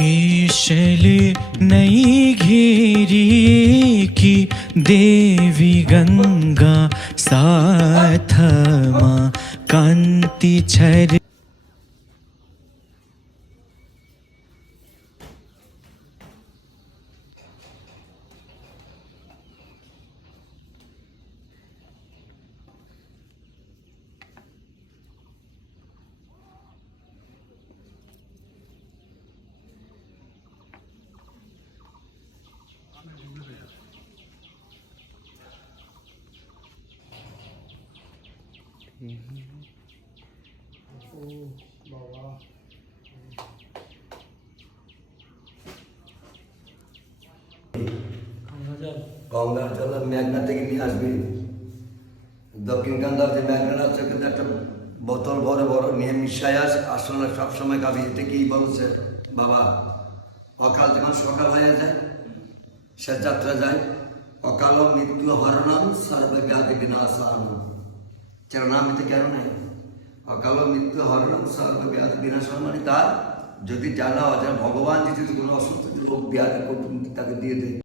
केशले नई घेरी की देवी गंगा साथ माँ বোতল বড় বড় নিয়ে মিশাই আস। আসলে সবসময় খাবি এতে বলছে? বাবা, অকাল যখন সকাল হয়ে যায় সে যাত্রা যায় অকাল মৃত্যু হরণাম সর্বব্যাধি বিনাশানম নাম কেন নাই? অকাল মৃত্যু হরণম সর্বে ব্যাধি বিনাশান মানে তার। যদি জানা অজানা ভগবান যদি কোনো অসুস্থ রোগ ব্যাধি তাকে দিয়ে দেয়।